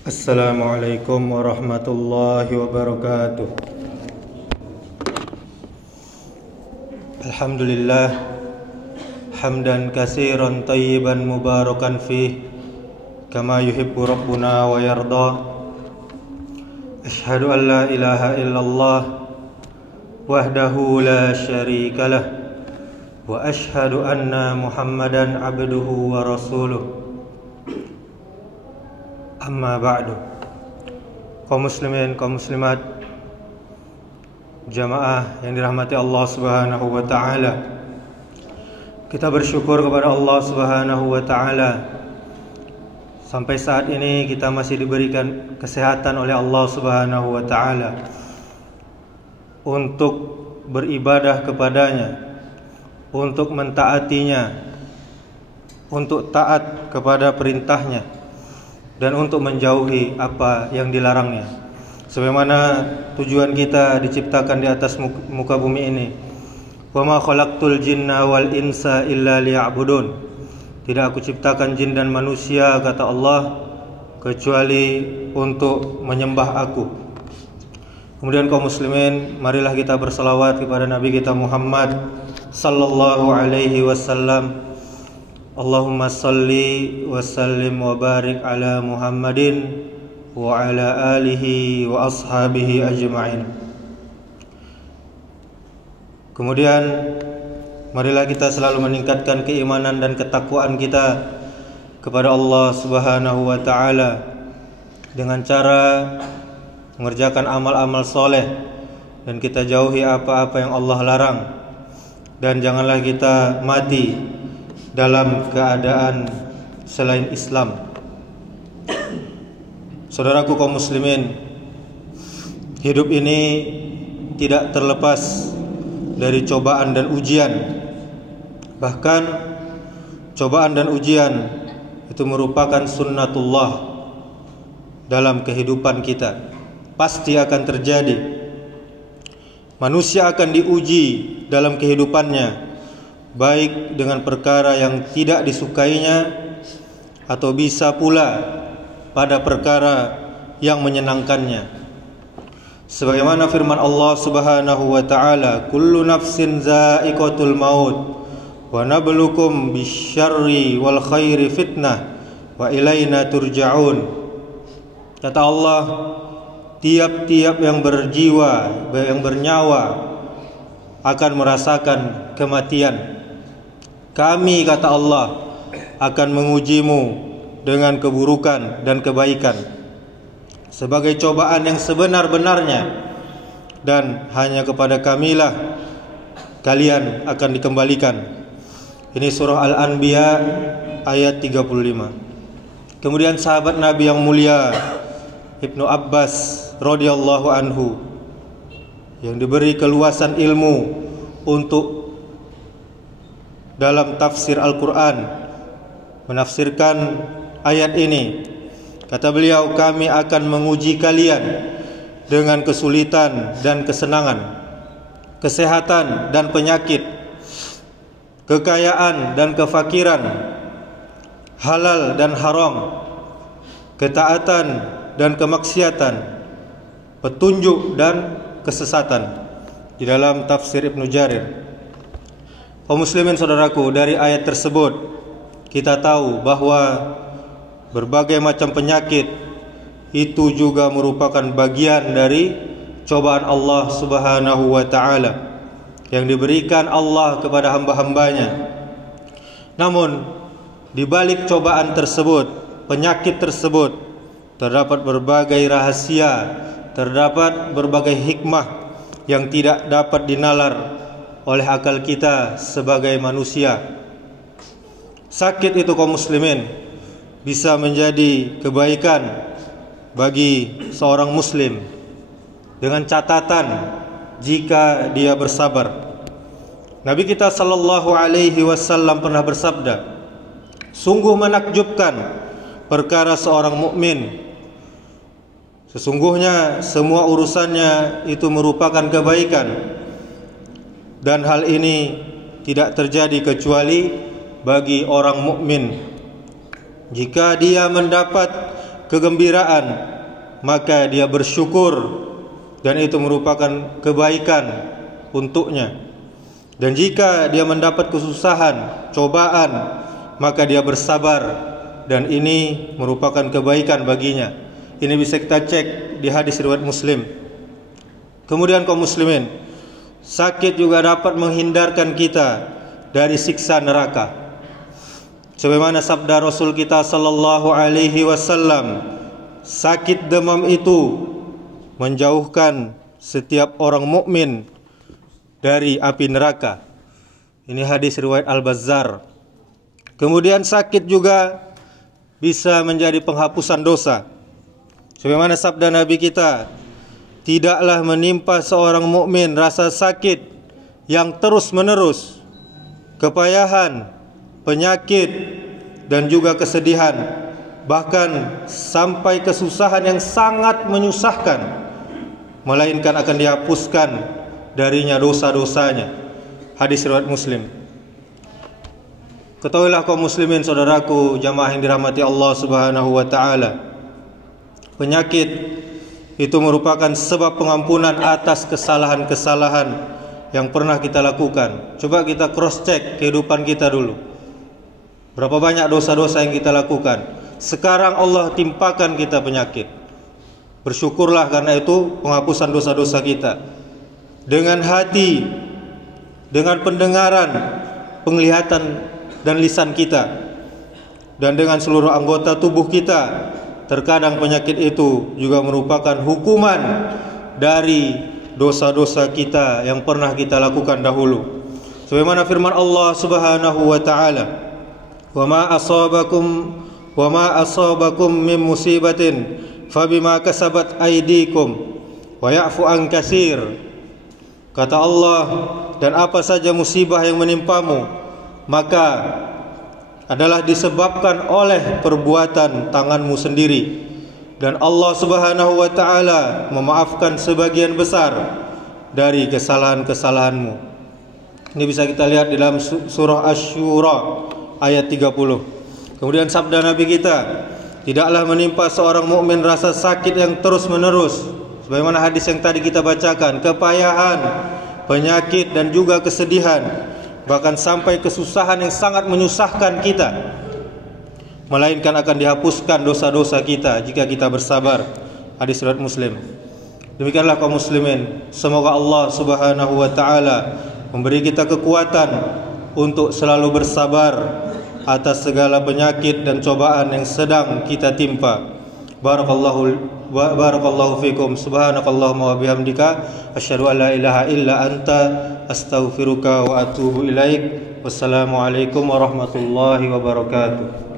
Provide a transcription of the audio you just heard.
Assalamualaikum warahmatullahi wabarakatuh. Alhamdulillah hamdan katsiran tayyiban mubarakan fih kama yuhibbu rabbuna wa yarda. Asyhadu an la ilaha illallah wahdahu la syarikalah wa asyhadu anna Muhammadan abduhu wa rasuluh. Amma ba'du. Kaum muslimin, kaum muslimat, jamaah yang dirahmati Allah Subhanahu wa taala. Kita bersyukur kepada Allah Subhanahu wa taala. Sampai saat ini kita masih diberikan kesehatan oleh Allah Subhanahu wa taala untuk beribadah kepadanya, untuk mentaatinya, untuk taat kepada perintahnya, dan untuk menjauhi apa yang dilarangnya. Sebagaimana tujuan kita diciptakan di atas muka bumi ini. Wa ma khalaqtul jinna wal insa illa liya'budun. Tidak aku ciptakan jin dan manusia, kata Allah, kecuali untuk menyembah aku. Kemudian kaum muslimin, marilah kita berselawat kepada Nabi kita Muhammad sallallahu alaihi wasallam. Allahumma salli wa sallim wa barik ala Muhammadin wa ala alihi wa ashabihi ajma'in. Kemudian marilah kita selalu meningkatkan keimanan dan ketakwaan kita kepada Allah Subhanahu wa taala dengan cara mengerjakan amal-amal soleh dan kita jauhi apa-apa yang Allah larang, dan janganlah kita mati dalam keadaan selain Islam. Saudaraku kaum muslimin, hidup ini tidak terlepas dari cobaan dan ujian. Bahkan cobaan dan ujian itu merupakan sunnatullah dalam kehidupan kita. Pasti akan terjadi. Manusia akan diuji dalam kehidupannya, baik dengan perkara yang tidak disukainya atau bisa pula pada perkara yang menyenangkannya. Sebagaimana firman Allah Subhanahu wa taala, kullu nafsin za'iqatul maut wa nabluukum bisyarri wal khairi fitnah wa ilaina turja'un. Kata Allah, tiap-tiap yang berjiwa, yang bernyawa akan merasakan kematian. Kami, kata Allah, akan mengujimu dengan keburukan dan kebaikan sebagai cobaan yang sebenar-benarnya, dan hanya kepada Kamilah kalian akan dikembalikan. Ini surah Al-Anbiya ayat 35. Kemudian sahabat Nabi yang mulia Ibnu Abbas radhiyallahu anhu yang diberi keluasan ilmu untuk dalam tafsir Al-Quran menafsirkan ayat ini. Kata beliau, kami akan menguji kalian dengan kesulitan dan kesenangan, kesehatan dan penyakit, kekayaan dan kefakiran, halal dan haram, ketaatan dan kemaksiatan, petunjuk dan kesesatan. Di dalam tafsir Ibnu Jarir. Kaum muslimin saudaraku, dari ayat tersebut kita tahu bahwa berbagai macam penyakit itu juga merupakan bagian dari cobaan Allah Subhanahu wa taala yang diberikan Allah kepada hamba-hambanya. Namun di balik cobaan tersebut, penyakit tersebut, terdapat berbagai rahasia, terdapat berbagai hikmah yang tidak dapat dinalar oleh akal kita sebagai manusia. Sakit itu kaum muslimin bisa menjadi kebaikan bagi seorang muslim dengan catatan jika dia bersabar. Nabi kita sallallahu alaihi wasallam pernah bersabda, sungguh menakjubkan perkara seorang mukmin, sesungguhnya semua urusannya itu merupakan kebaikan, dan hal ini tidak terjadi kecuali bagi orang mukmin. Jika dia mendapat kegembiraan, maka dia bersyukur dan itu merupakan kebaikan untuknya. Dan jika dia mendapat kesusahan, cobaan, maka dia bersabar dan ini merupakan kebaikan baginya. Ini bisa kita cek di hadis riwayat Muslim. Kemudian kaum muslimin, sakit juga dapat menghindarkan kita dari siksa neraka. Sebagaimana sabda Rasul kita sallallahu alaihi wasallam, sakit demam itu menjauhkan setiap orang mukmin dari api neraka. Ini hadis riwayat Al-Bazzar. Kemudian sakit juga bisa menjadi penghapusan dosa. Sebagaimana sabda Nabi kita, tidaklah menimpa seorang mukmin rasa sakit yang terus-menerus, kepayahan, penyakit, dan juga kesedihan, bahkan sampai kesusahan yang sangat menyusahkan, melainkan akan dihapuskan darinya dosa-dosanya. Hadis riwayat Muslim. Ketahuilah kaum muslimin, saudaraku jamaah yang dirahmati Allah Subhanahu wa taala, penyakit itu merupakan sebab pengampunan atas kesalahan-kesalahan yang pernah kita lakukan. Coba kita cross check kehidupan kita dulu. Berapa banyak dosa-dosa yang kita lakukan? Sekarang Allah timpakan kita penyakit. Bersyukurlah karena itu penghapusan dosa-dosa kita. Dengan hati, dengan pendengaran, penglihatan dan lisan kita, dan dengan seluruh anggota tubuh kita. Terkadang penyakit itu juga merupakan hukuman dari dosa-dosa kita yang pernah kita lakukan dahulu. Sebagaimana firman Allah Subhanahu wa taala, "Wa ma asabakum min musibatin fabima kasabat aydikum wa ya'fu an katsir." Kata Allah, dan apa saja musibah yang menimpamu, maka adalah disebabkan oleh perbuatan tanganmu sendiri, dan Allah Subhanahu wa taala memaafkan sebagian besar dari kesalahan-kesalahanmu. Ini bisa kita lihat di dalam surah Asy-Syura ayat 30. Kemudian sabda Nabi kita, tidaklah menimpa seorang mukmin rasa sakit yang terus-menerus, sebagaimana hadis yang tadi kita bacakan, kepayahan, penyakit, dan juga kesedihan, bahkan sampai kesusahan yang sangat menyusahkan kita, melainkan akan dihapuskan dosa-dosa kita jika kita bersabar. Hadis riwayat Muslim. Demikianlah kaum muslimin, semoga Allah Subhanahu wa taala memberi kita kekuatan untuk selalu bersabar atas segala penyakit dan cobaan yang sedang kita timpa. Barakallahu fikum. Subhanakallahumma wa bihamdika asyhadu an la ilaha illa anta astaghfiruka wa atubu ilaik. Wassalamualaikum warahmatullahi wabarakatuh.